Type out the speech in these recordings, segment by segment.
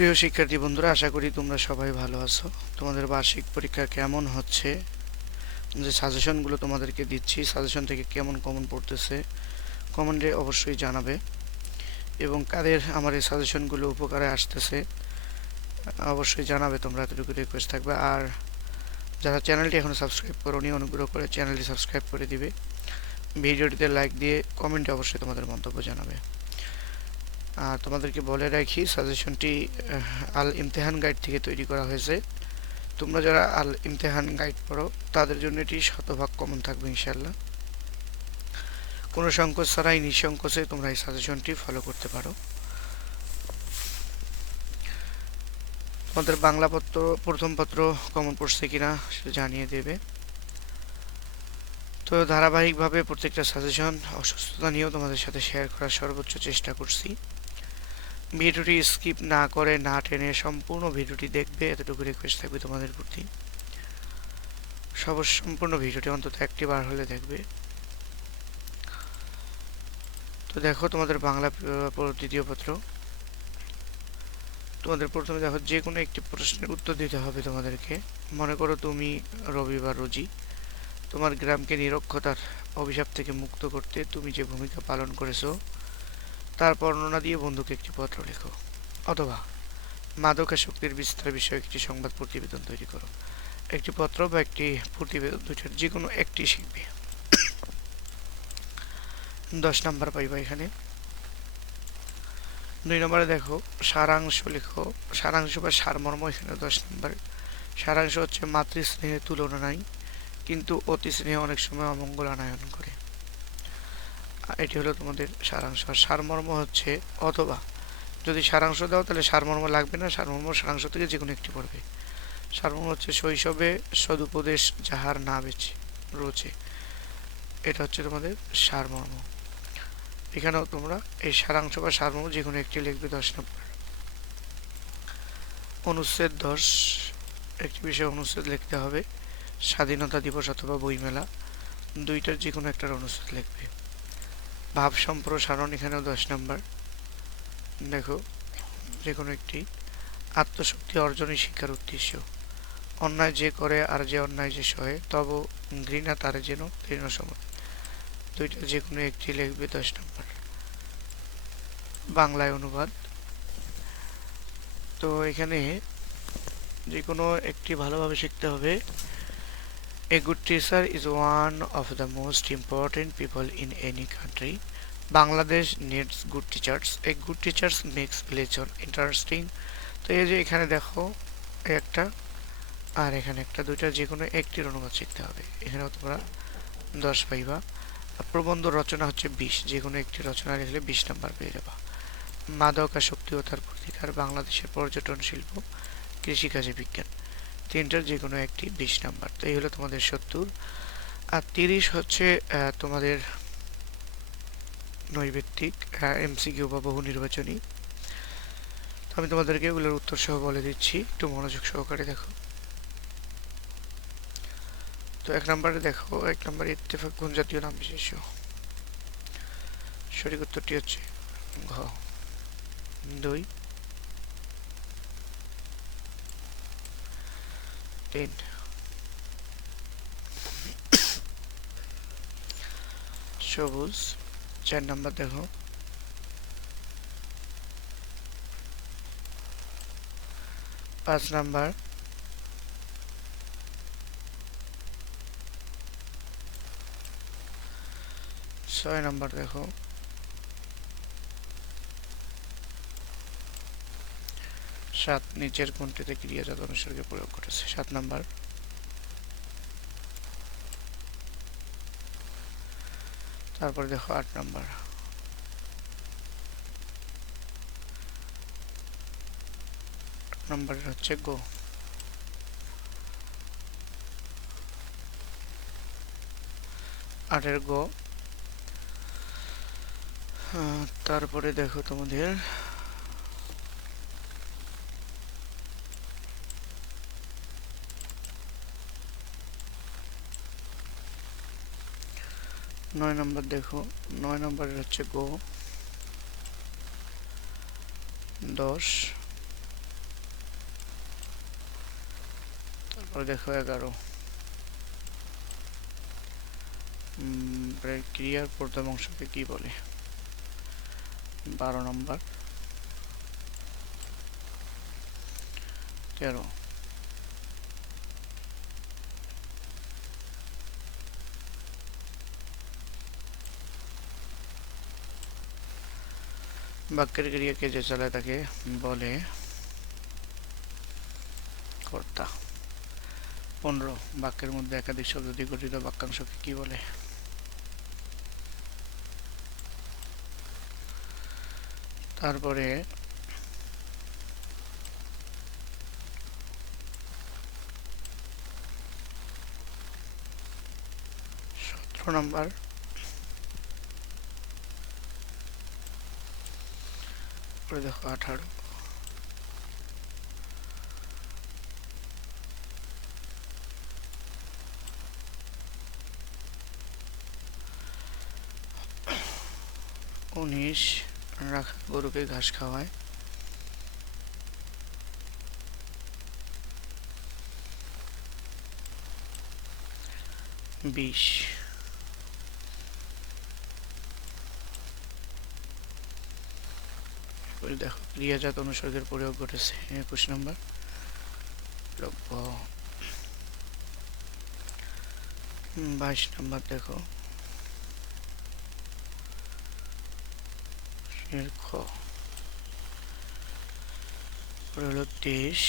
প্রিয় শিক্ষার্থী বন্ধুরা, আশা করি তোমরা সবাই ভালো আছো। তোমাদের বার্ষিক পরীক্ষা কেমন হচ্ছে? যে সাজেশনগুলো তোমাদেরকে দিচ্ছি সাজেশন থেকে কেমন কমন পড়তেছে কমেন্টে অবশ্যই জানাবে। এবং কাদের আমার এই সাজেশনগুলো উপকারে আসতেছে, অবশ্যই জানাবে তোমরা, এতটুকু রিকোয়েস্ট থাকবে। আর যারা চ্যানেলটি এখনও সাবস্ক্রাইব করোনি, অনুগ্রহ করে চ্যানেলটি সাবস্ক্রাইব করে দিবে। ভিডিওটিতে লাইক দিয়ে কমেন্টে অবশ্যই তোমাদের মন্তব্য জানাবে। তোমাদেরকে বলে রাখি সাজেশনটি আল ইমতেহান গাইড থেকে তৈরি করা হয়েছে। তোমরা যারা আল ইমতেহান গাইড পড়ো, তাদের জন্য এটি শতভাগ কমন থাকবে ইনশাল্লাহ কোনো সংকোচ ছাড়াই নিঃসংকোচে তোমরা এই সাজেশনটি ফলো করতে পারো। তোমাদের বাংলা পত্র, প্রথম পত্র কমন পড়ছে কিনা সেটা জানিয়ে দেবে। তো ধারাবাহিকভাবে প্রত্যেকটা সাজেশন অসুস্থতা নিয়েও তোমাদের সাথে শেয়ার করার সর্বোচ্চ চেষ্টা করছি। ভিডিওটি স্কিপ না করে না টেনে সম্পূর্ণ ভিডিওটি দেখবে। এতটুকু রিকোয়েস্ট থাকবে তোমাদের প্রতি। সব সম্পূর্ণ ভিডিওটি অন্তত একটি বার হলে দেখবে। তো দেখো তোমাদের বাংলা দ্বিতীয় পত্র। তোমাদের প্রথমে দেখো যে কোনো একটি প্রশ্নের উত্তর দিতে হবে তোমাদেরকে। মনে করো তুমি রবিবার রোজি তোমার গ্রামকে নিরক্ষতার অভিশাপ থেকে মুক্ত করতে তুমি যে ভূমিকা পালন করেছ তার বর্ণনা দিয়ে বন্ধুকে একটি পত্র লেখো, অথবা মাদকাসক্তির বিস্তার বিষয়ে একটি সংবাদ প্রতিবেদন তৈরি করো। একটি পত্র বা একটি প্রতিবেদন দুইটার যে কোনো একটি শিখবে। দশ নাম্বার পাইবা এখানে। দুই নম্বরে দেখো, সারাংশ লেখো, সারাংশ বা সারমর্ম এখানে দশ নম্বর। সারাংশ হচ্ছে মাতৃস্নেহের তুলনা নাই, কিন্তু অতি স্নেহ অনেক সময় অমঙ্গল আনায়ন করে। এটি হলো তোমাদের সারাংশ। আর সারমর্ম হচ্ছে অথবা। যদি সারাংশ দাও তাহলে সারমর্ম লাগবে না। সারমর্ম সারাংশ থেকে যে কোনো একটি পড়বে। সারমর্ম হচ্ছে শৈশবে সদুপদেশ যাহার না বেছে রয়েছে। এটা হচ্ছে তোমাদের সারমর্ম। এখানেও তোমরা এই সারাংশ বা সারমর্ম যে কোনো একটি লিখবে দশ নম্বর। অনুচ্ছেদ দশ। একটি বিষয়ে অনুচ্ছেদ লিখতে হবে। স্বাধীনতা দিবস অথবা বইমেলা। দুইটার যে কোনো একটার অনুচ্ছেদ লিখবে। ভাব সম্প্রসারণ এখানেও দশ নম্বর। দেখো যে কোনো একটি আত্মশক্তি অর্জনই শিক্ষার উদ্দেশ্য। অন্যায় যে করে আর যে অন্যায় যে সহে, তব ঘৃণা তার যেন ঘৃণ সময় দুইটা যে কোনো একটি লিখবে দশ নম্বর। বাংলায় অনুবাদ। তো এখানে যে কোনো একটি ভালোভাবে শিখতে হবে। A good teacher is one of the most important people in any country. Bangladesh needs good teachers. A good teacher makes lecture interesting. তো এই যে এখানে দেখো, একটা, আর এখানে একটা, দুইটা, যে কোনো একটির অনুবাদ শিখতে হবে এখানেও তোমরা দশ পাইবা প্রবন্ধ রচনা হচ্ছে বিশ যে কোনো একটি রচনা লিখলে বিশ নাম্বার পেয়ে যাবা মাদক আসক্তি ও তার প্রতিকার, বাংলাদেশের পর্যটন শিল্প, কৃষিকাজে বিজ্ঞান তিনটার যে কোনো একটি বিশ নাম্বার। তো এই হলো তোমাদের সত্তর। আর তিরিশ হচ্ছে তোমাদের নৈবেত্তিক এমসিকিউ বা বহু নির্বাচনী। তো আমি তোমাদেরকে এগুলোর উত্তর সহ বলে দিচ্ছি। একটু মনোযোগ সহকারে দেখো। তো এক নম্বরে দেখো, এক নম্বরে ইত্তেফাক কোন জাতীয় নাম বিশেষ সঠিক উত্তরটি হচ্ছে ঘ। দুই। তিন সবুজ চার নাম্বার দেখো। পাঁচ নাম্বার। ছয় নাম্বার দেখো। সাত নিচের কোনটিতে ক্রিয়াজাত অনুসর্গে প্রয়োগ করেছে। সাত নাম্বার। তারপরে দেখো আট নাম্বার। নাম্বার হচ্ছে গো। আটের গো। তারপরে দেখো তোমাদের নয় নম্বর দেখো, নয় নম্বরের হচ্ছে গো। দশ। তারপর দেখো এগারো। ক্রিয়ার প্রথম অংশকে কি বলে? বারো নম্বর। তেরো। বাক্যের ক্রিয়াকে যে চালায় তাকে বলে কর্তা। পনেরো, বাক্যের মধ্যে একাধিক শব্দ দিয়ে গঠিত বাক্যাংশকে কি বলে? তারপরে সতেরো নাম্বার করে দেখো আঠারো। উনিশ রাখা গরুকে ঘাস খাওয়ায়। বিশ। দেখো ক্রিয়াজাত অনুসর্গের প্রয়োগ ঘটেছে। একুশ নম্বর। লভ্য বাইশ নম্বর দেখো। পরে হলো তেইশ।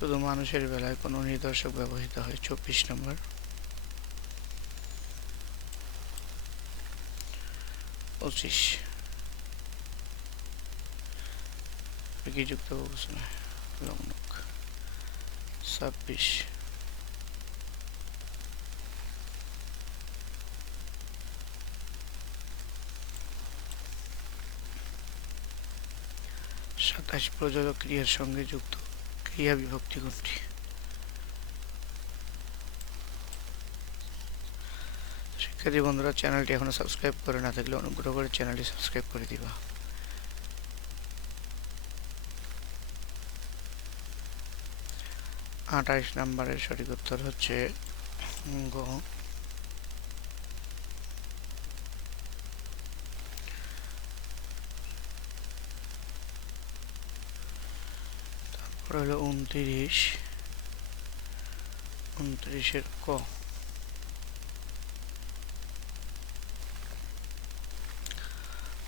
শুধু মানুষের বেলায় কোনো নিদর্শক ব্যবহৃত হয়, চব্বিশ নম্বর। পঁচিশ। ছাব্বিশ। সাতাশ প্রযোজক ক্রিয়ার সঙ্গে যুক্ত। ক্রিয়া বিভক্তি কোনটি শিক্ষার্থী বন্ধুরা, চ্যানেলটি এখনও সাবস্ক্রাইব করে না থাকলে অনুগ্রহ করে চ্যানেলটি সাবস্ক্রাইব করে দিবা। আঠাইশ নাম্বারের সঠিক উত্তর হচ্ছে গ হলো উনত্রিশ। উনত্রিশের ক।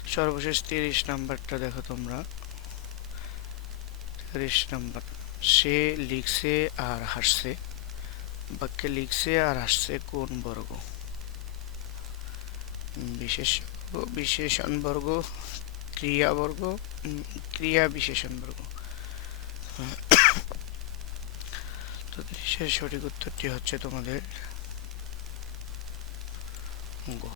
সর্বশেষ তিরিশ নাম্বারটা দেখো তোমরা। তিরিশ নাম্বার। সে লিখছে আর হাসছে। বাক্যে লিখছে আর হাসছে কোন বর্গ? বিশেষ বিশেষণ বর্গ, ক্রিয়া বর্গ ক্রিয়া বিশেষণ বর্গ। তো সঠিক উত্তরটি হচ্ছে তোমাদের